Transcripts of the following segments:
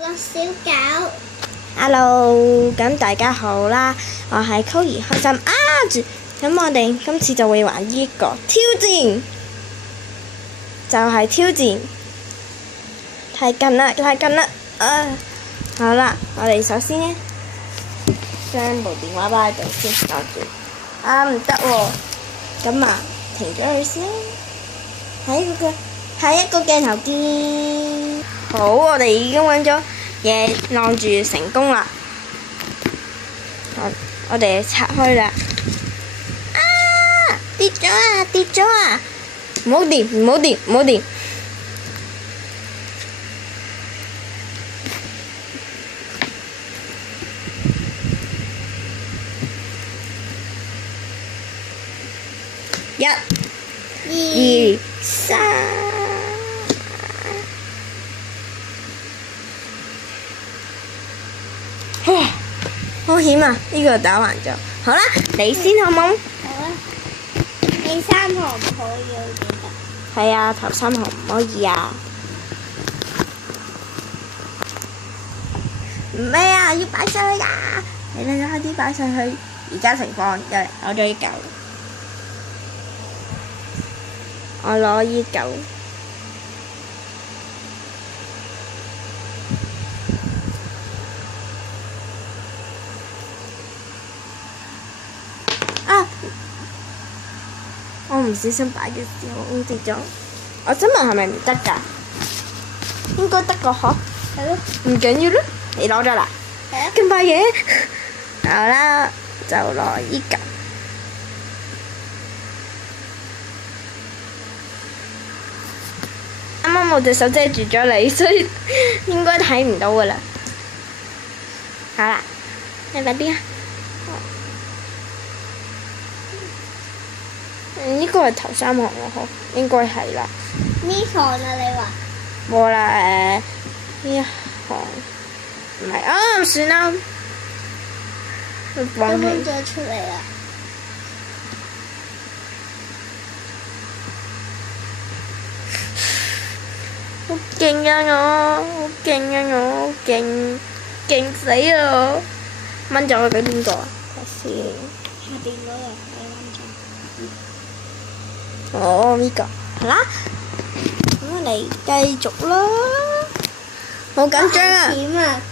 小狗 Hello，咁大家好啦，我係 Chloe 開心啊住，咁我哋今次就會玩呢個挑戰，就係挑戰，太近啦，啊！好啦，我哋首先呢，將部電話擺喺度先，攞住，唔得喎，咁啊停咗佢先，下一個鏡頭見。好，我哋已經揾咗嘢晾住成功啦。我哋拆開啦。跌咗啊！唔好掂。1、2、3。哇！好險啊！呢個打橫咗。好啦，你先好冇？好啊！第三行唔可以啊，記得。係啊，頭3行唔可以啊。唔係啊，要擺上去啊！你哋快啲擺上去。而家情況又攞咗呢嚿，我攞呢嚿。我唔小心擺嘅時候跌咗，我想問係咪唔得㗎？應該得個嗬。係咯。唔緊要啦，你攞咗啦。係啊。咁快嘅？好啦，就攞依嚿。啱啱我隻手遮住咗你，所以應該睇唔到㗎啦。好啦，你快啲啊！呢個係頭3行喎，嗬，應該係啦。呢行啊，你話？冇啦，呢一行唔係啊，算啦，放棄。掹咗出嚟啦！好勁啊我，好勁，勁死啊！掹咗佢俾邊個啊？睇先。下邊嗰個你掹咗。哦，呢個係啦，咁我哋繼續啦，好緊張啊！點啊？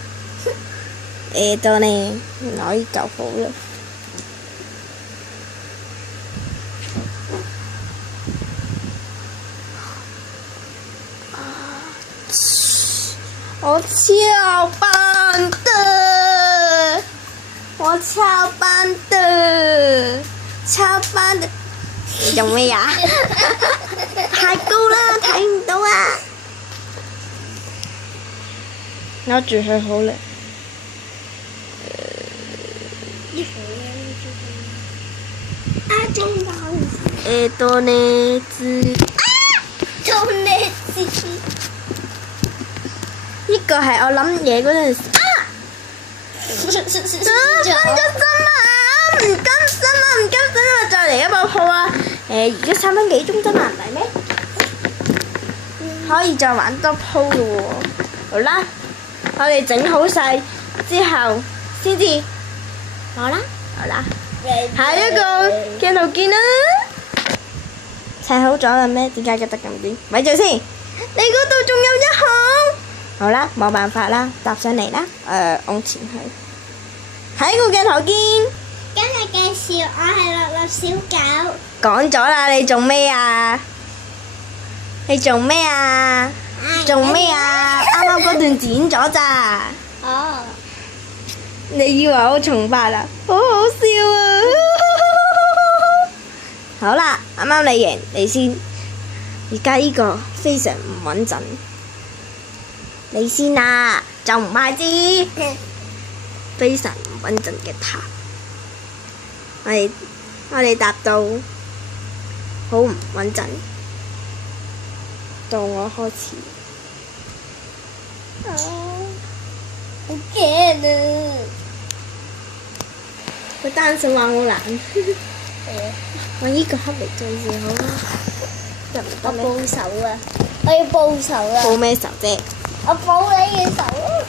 到你攞呢嚿好啦。我超棒的，你做咩呀？太高啦，睇唔到啊！攞住佢好啦。呢個啊，中到！到你知。到你知。呢個係我諗嘢嗰陣時。分咗心啊！唔甘心啊！再嚟一把鋪啊！而家3分幾鐘真係唔係咩？可以再玩多鋪嘅喎。好啦，我哋整好晒之後先至攞啦。好啦，下一個鏡頭見啦。砌好咗啦咩？點解嘅得咁啲？咪住先，你嗰度仲有1行。好啦，冇辦法啦，搭上嚟啦。往前去。下一個鏡頭見。今日介紹我係樂樂小狗。講咗啦，你做咩啊？做咩啊？啱啱嗰段剪咗咋？哦。你以為我重拍啊？好好笑啊！好啦，啱啱你贏，你先。而家呢個非常唔穩陣，你先啊，就唔係知。非常唔穩陣嘅塔。我哋搭到好唔穩陣，到我開始。好驚啊！佢單手話我難。我呢個黑嚟做字好啦。得唔得咧？我報仇啊！我要報仇啊！報咩仇啫？我報你嘅仇啊！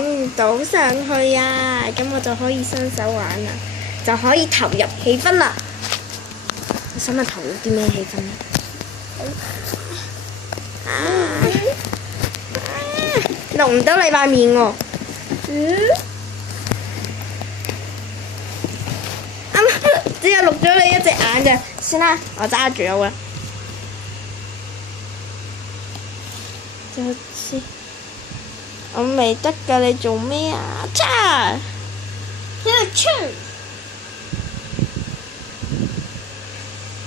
眼倒上去啊，咁我就可以雙手玩啦，就可以投入氣氛啦。你想唔想投入啲咩氣氛呢？錄唔到你塊面喎。只係錄咗你一隻眼咋，算啦，我揸住好啦。就似我未得㗎，你做咩啊？叉！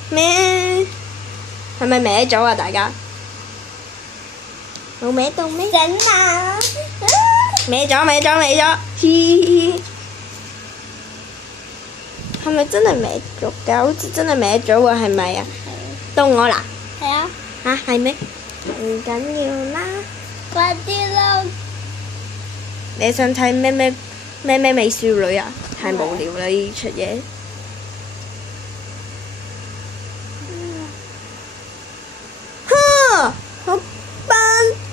咩？係咪歪咗啊？大家冇歪到咩？真啊！歪咗，嘻嘻。係咪真係歪咗㗎？好似真係歪咗喎，係咪啊？到我啦！係啊！嚇係咩？唔緊要啦。快啲啦！你想睇咩美少女啊？太無聊啦呢出嘢。哈！好棒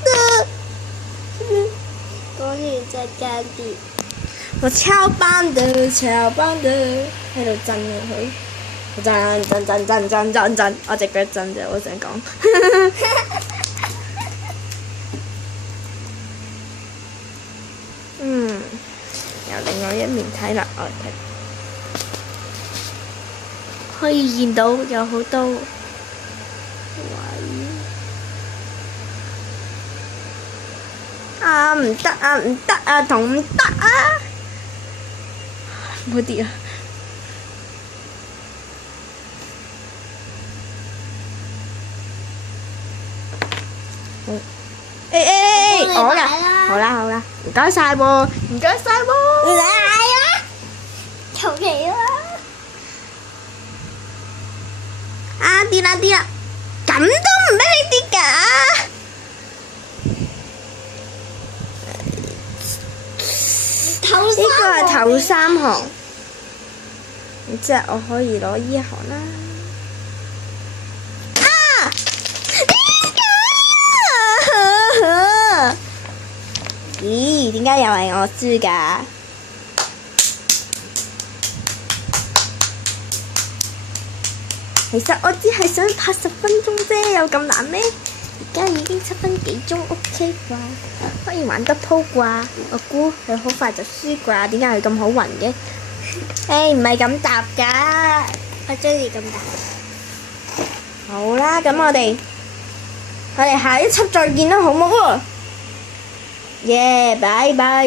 的！講完再加啲。我超棒的，喺度震啊佢，震，我隻腳震啫，我想講。由另外一面睇啦，我睇，可以見到有好多位。啊唔得啊，同唔得啊！唔好跌啊！我㗎，好啦，唔該晒喎，唔該晒喎。嚟啦！求其啦！啊跌啦，咁都唔俾你跌㗎！呢個係頭三行，即係我可以攞呢一行啦。咦？點解又係我輸㗎？其實我只係想拍10分鐘啫，有咁難咩？而家已經7分幾鐘 ，OK 啩？可以玩得鋪啩？我估佢好快就輸啩？點解佢咁好運嘅？唔係咁答㗎，我中意咁答。好啦，咁我哋下一輯再見啦，好唔好啊？耶，拜拜。